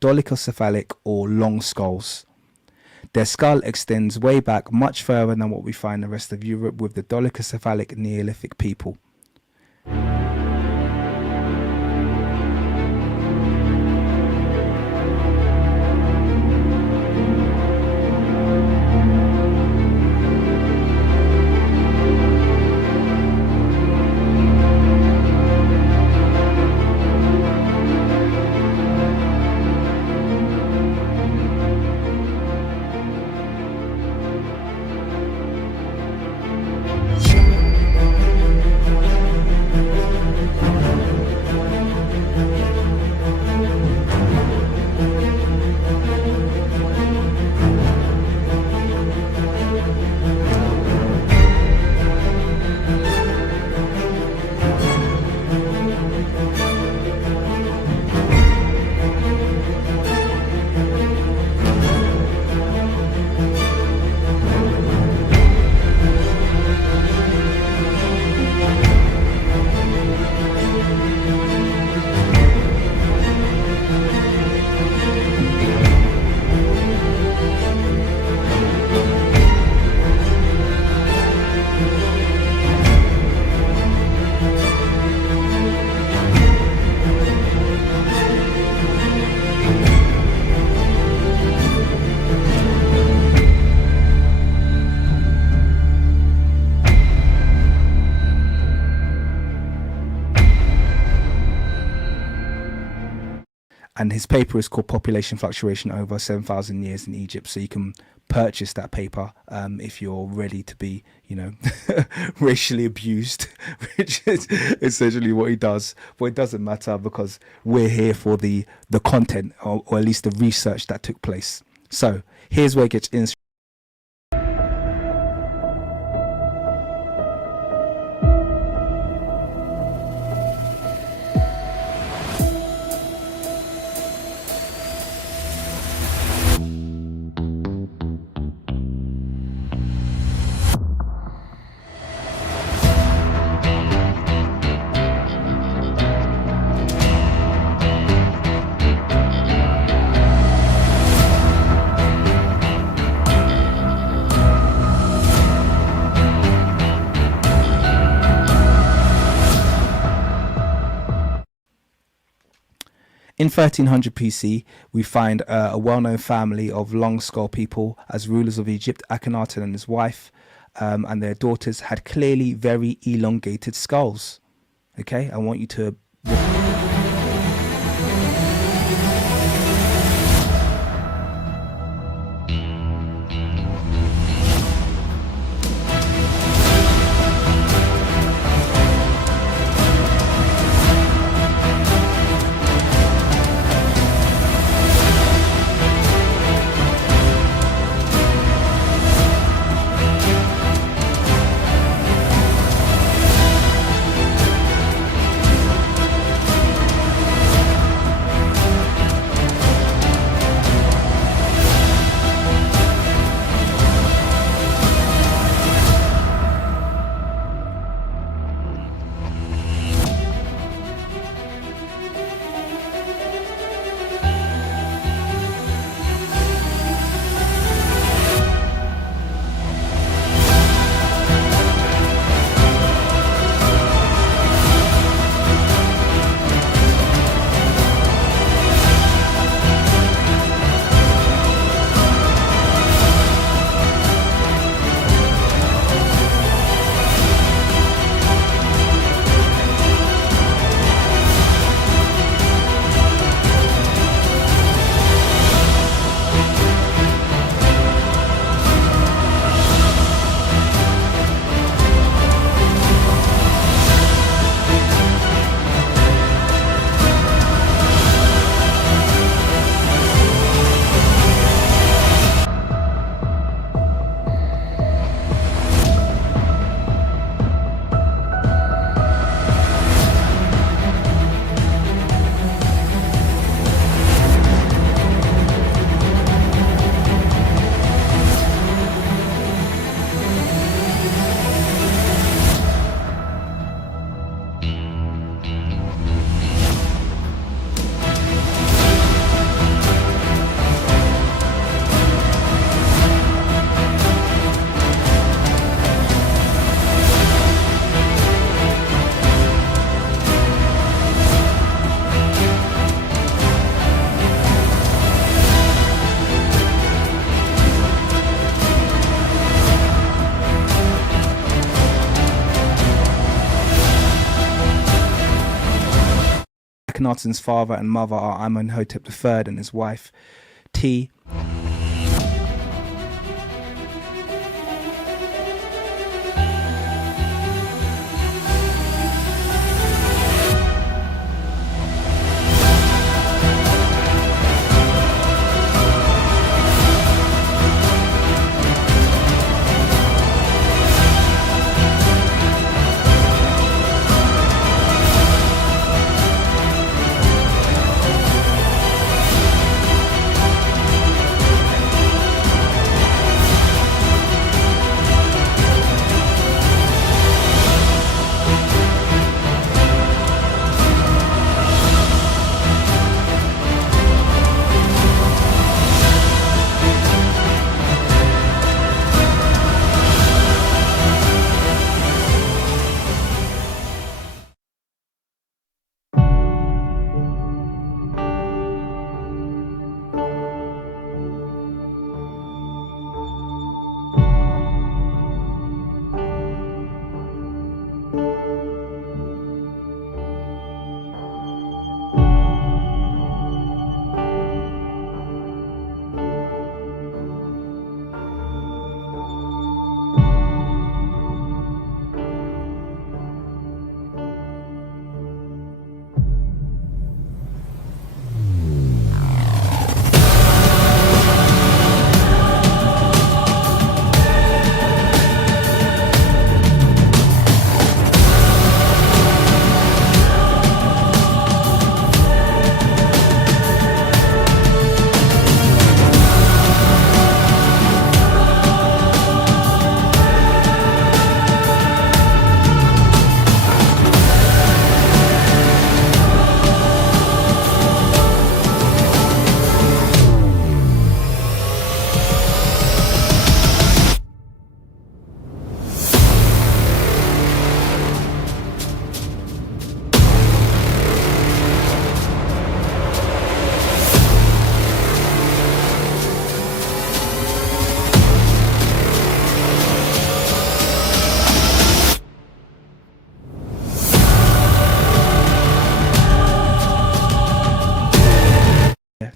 dolichocephalic or long skulls. Their skull extends way back, much further than what we find in the rest of Europe with the dolichocephalic Neolithic people. And his paper is called Population Fluctuation Over 7,000 Years in Egypt. So you can purchase that paper if you're ready to be, racially abused, which is essentially what he does. But it doesn't matter because we're here for the content or at least the research that took place. So here's where it gets interesting. In 1300 BC, we find a well-known family of long skull people as rulers of Egypt. Akhenaten and his wife and their daughters had clearly very elongated skulls. Okay, I want you to... Akhenaten's father and mother are Amenhotep III and his wife T.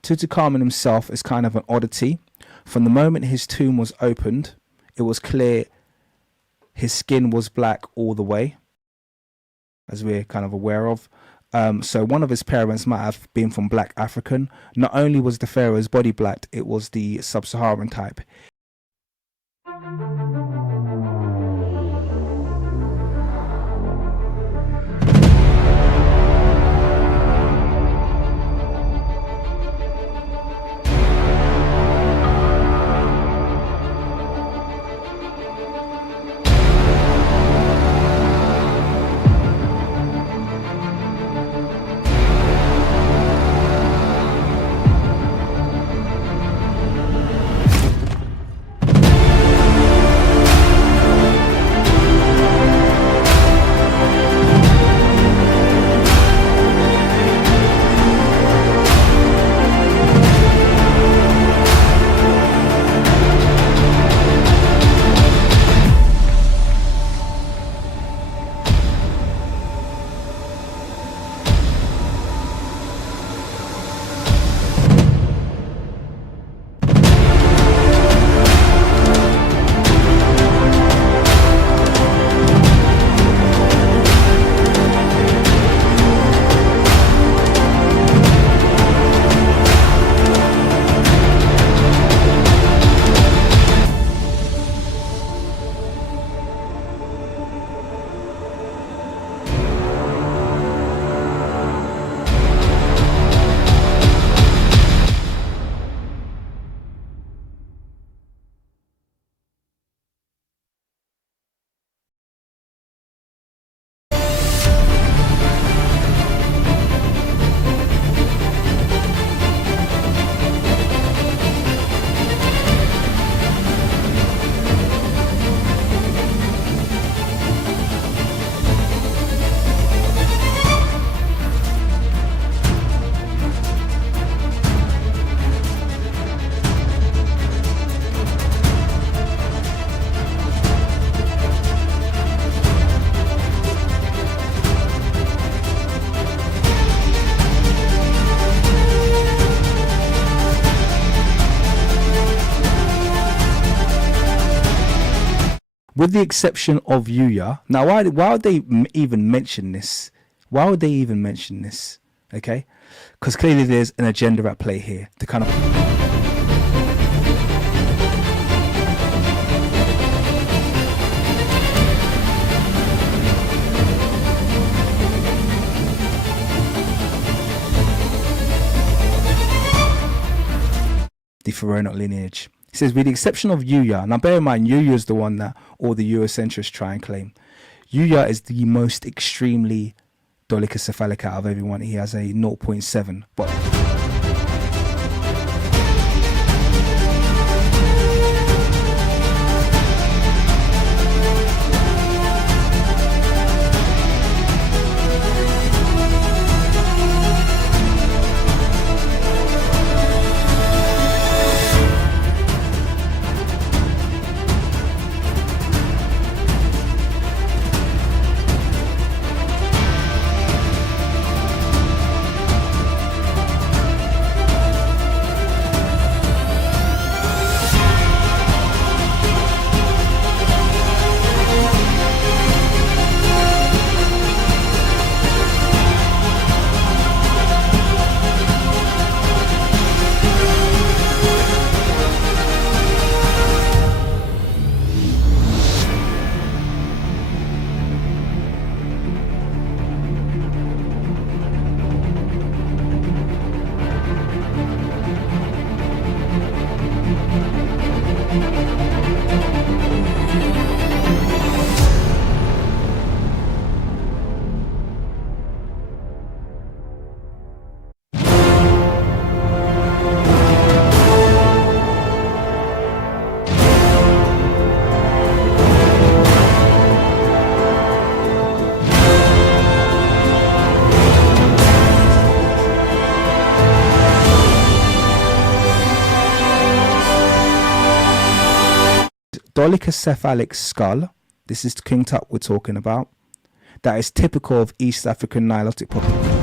Tutankhamun himself is kind of an oddity. From the moment his tomb was opened, it was clear his skin was black all the way, as we're kind of aware of. So one of his parents might have been from Black African. Not only was the pharaoh's body black, it was the sub-Saharan type. with the exception of Yuya. Now, why would they even mention this? Why would they even mention this? Okay, because clearly there's an agenda at play here to kind of the pharaonic lineage. It says, with the exception of Yuya. Now bear in mind, Yuya is the one that all the Eurocentrists try and claim. Yuya is the most extremely dolichocephalic out of everyone. He has a 0.7. But dolichocephalic skull, this is King Tut we're talking about, that is typical of East African Nilotic population.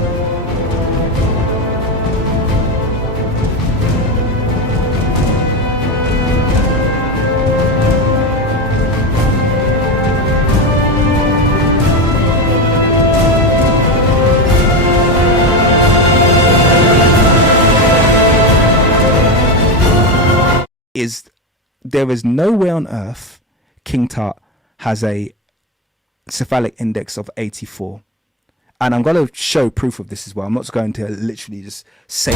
There is nowhere on earth King Tut has a cephalic index of 84, and I'm going to show proof of this as well. I'm not going to literally just say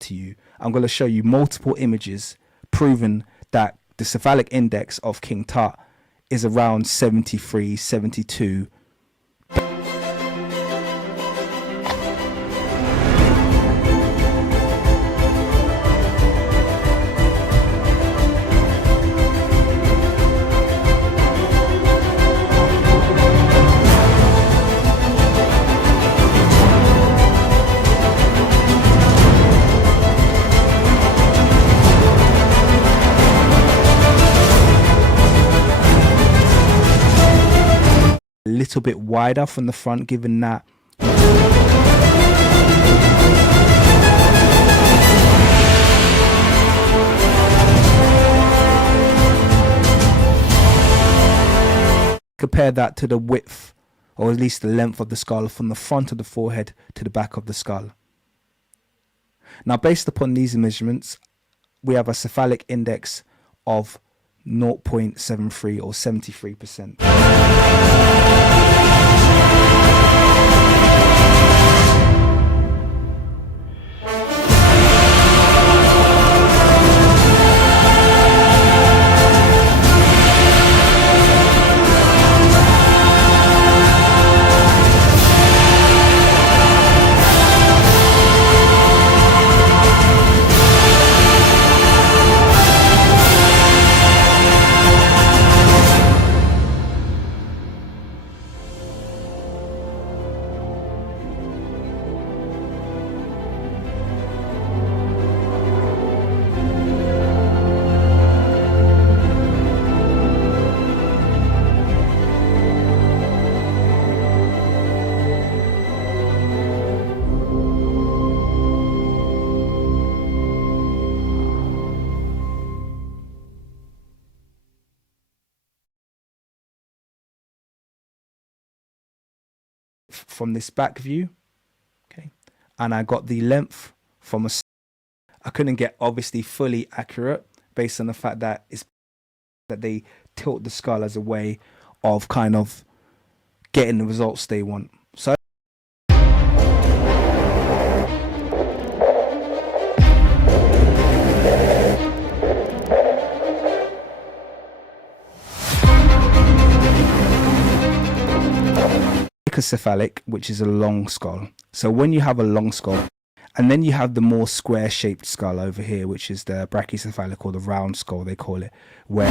to you. I'm going to show you multiple images proving that the cephalic index of King Tut is around 73, 72. Little bit wider from the front, given that compare that to the width, or at least the length of the skull from the front of the forehead to the back of the skull. Now, based upon these measurements, we have a cephalic index of 0.73 or 73%. from this back view, okay, and I got the length from I couldn't get obviously fully accurate based on the fact that they tilt the skull as a way of kind of getting the results they want. So cephalic, which is a long skull. So when you have a long skull, and then you have the more square shaped skull over here, which is the brachycephalic, or the round skull they call it, where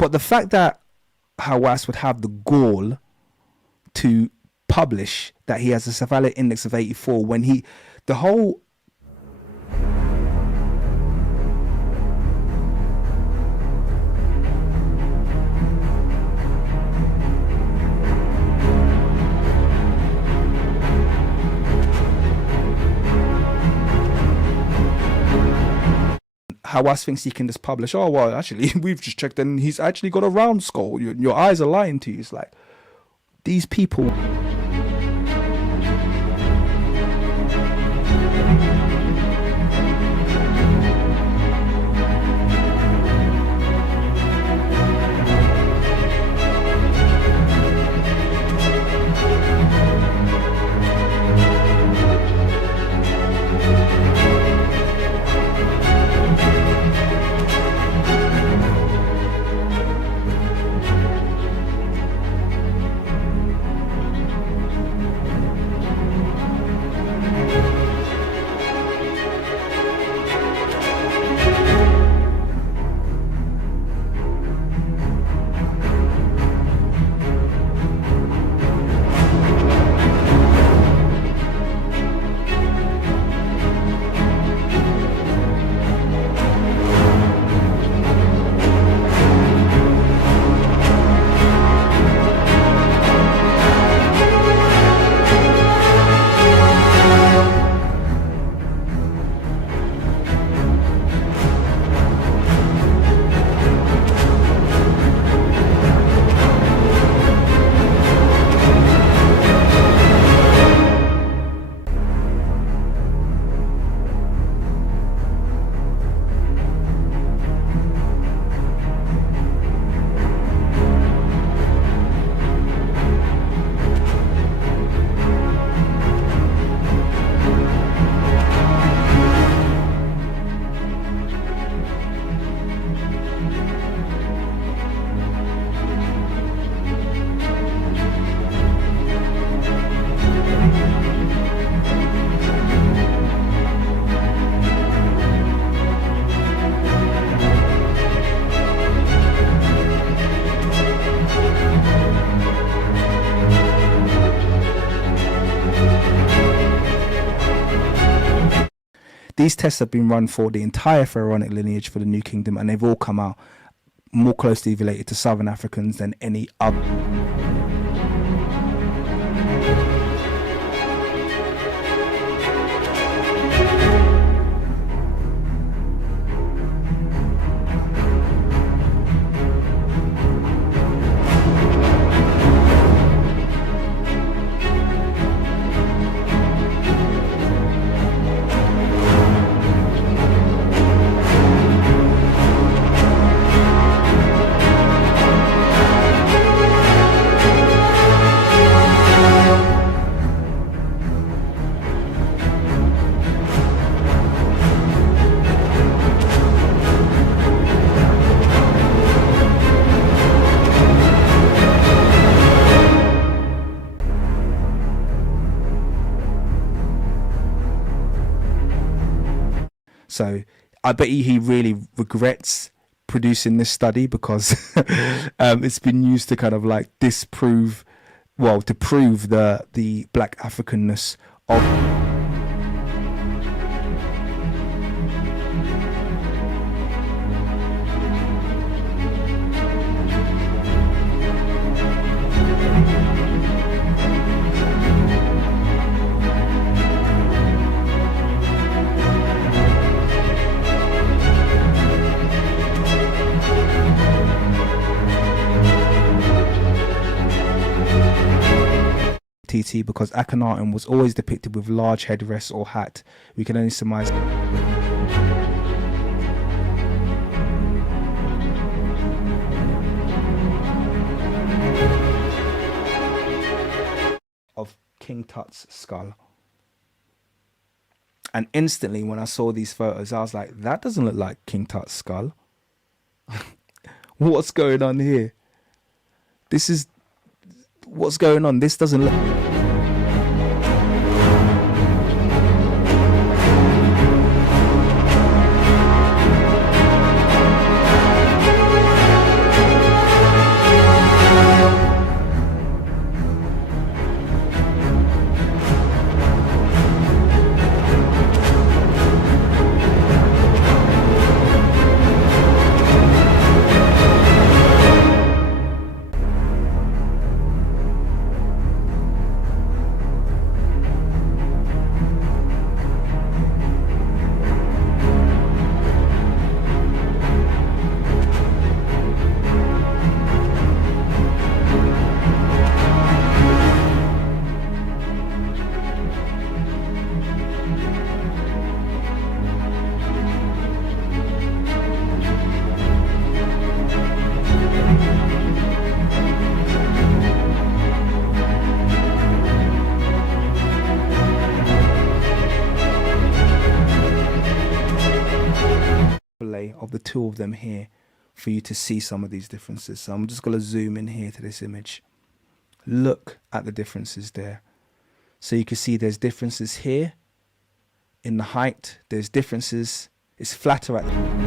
but the fact that Hawass would have the gall to publish that he has a cephalic index of 84 when the whole Hawass thinks he can just publish, oh, well, actually, we've just checked and he's actually got a round skull. Your eyes are lying to you. It's like, these people... These tests have been run for the entire pharaonic lineage for the New Kingdom, and they've all come out more closely related to Southern Africans than any other. So I bet you he really regrets producing this study, because it's been used to kind of like disprove, well, to prove the black Africanness of TT, because Akhenaten was always depicted with large headdress or hat. We can only surmise of King Tut's skull. And instantly when I saw these photos, I was like, that doesn't look like King Tut's skull. What's going on here? This is what's going on. This doesn't look. Of the two of them here for you to see some of these differences. So I'm just going to zoom in here to this image. Look at the differences there. So you can see there's differences here in the height. There's differences. It's flatter at the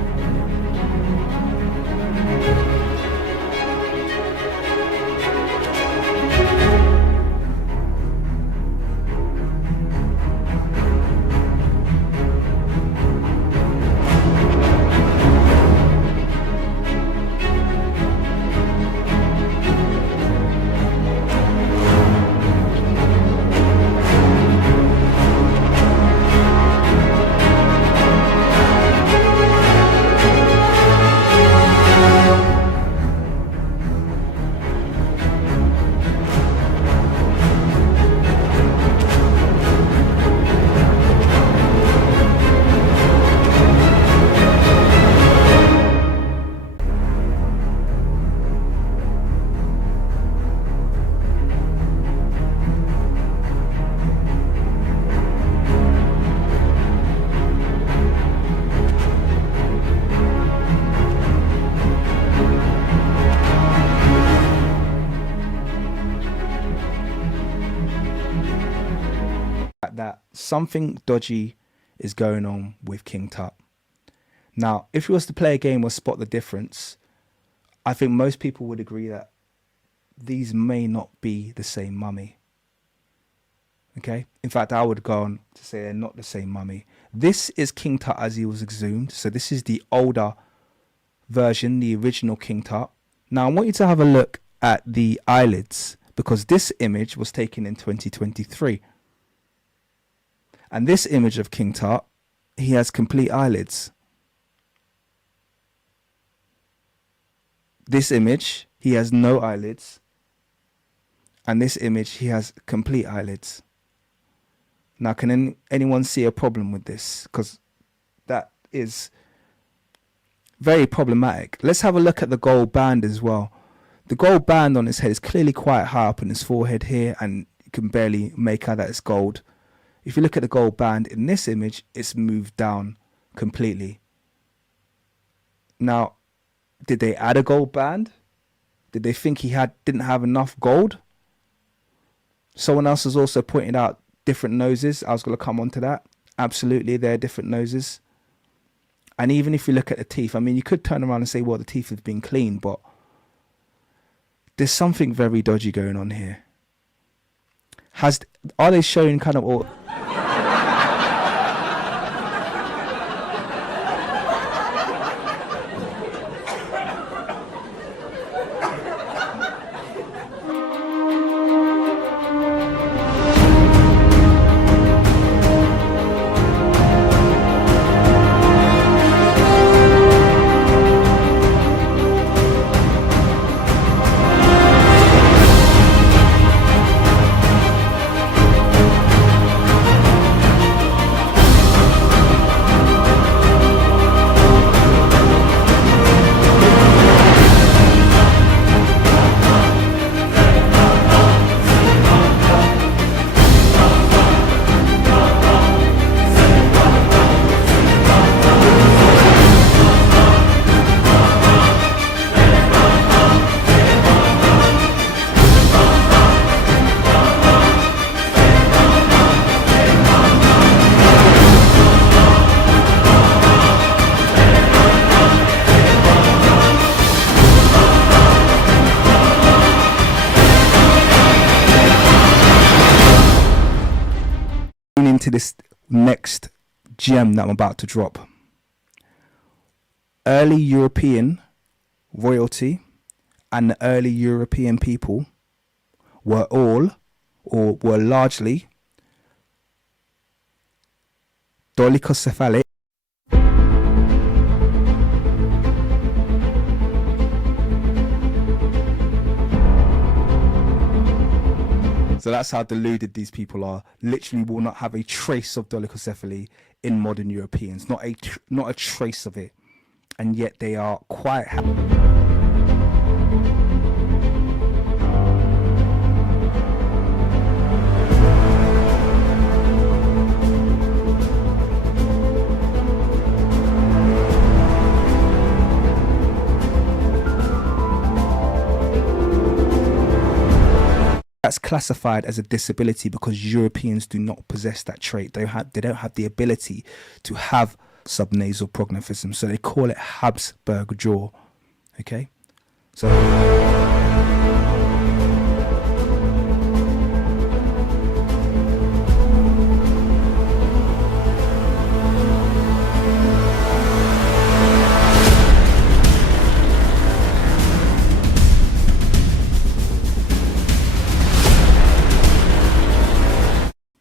that something dodgy is going on with King Tut. Now, if you was to play a game or spot the difference, I think most people would agree that these may not be the same mummy. Okay? In fact, I would go on to say they're not the same mummy. This is King Tut as he was exhumed. So this is the older version, the original King Tut. Now, I want you to have a look at the eyelids, because this image was taken in 2023. And this image of King Tut, he has complete eyelids. This image, he has no eyelids. And this image, he has complete eyelids. Now, can anyone see a problem with this? Because that is very problematic. Let's have a look at the gold band as well. The gold band on his head is clearly quite high up in his forehead here, and you can barely make out that it's gold. If you look at the gold band in this image, it's moved down completely. Now, did they add a gold band? Did they think he didn't have enough gold? Someone else has also pointed out different noses. I was going to come on to that. Absolutely, they're different noses. And even if you look at the teeth, I mean, you could turn around and say, well, the teeth have been cleaned, but there's something very dodgy going on here. Are they showing kind of all... into this next gem that I'm about to drop. Early European royalty and the early European people were all, or were largely, dolichocephalic. So that's how deluded these people are. Literally will not have a trace of dolichocephaly in modern Europeans, not a trace of it. And yet they are quite happy. That's classified as a disability because Europeans do not possess that trait. They don't have the ability to have subnasal prognathism, so they call it Habsburg jaw. Okay, so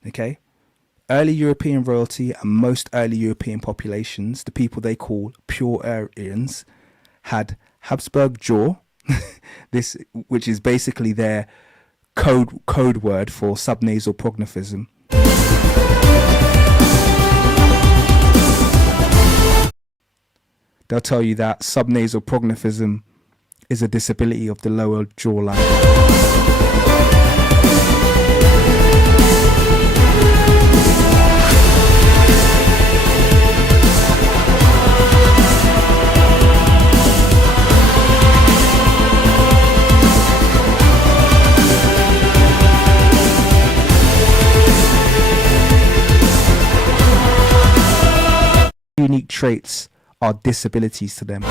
okay, early European royalty and most early European populations, the people they call pure Aryans, had Habsburg jaw, this, which is basically their code word for subnasal prognathism. They'll tell you that subnasal prognathism is a disability of the lower jawline. Unique traits are disabilities to them.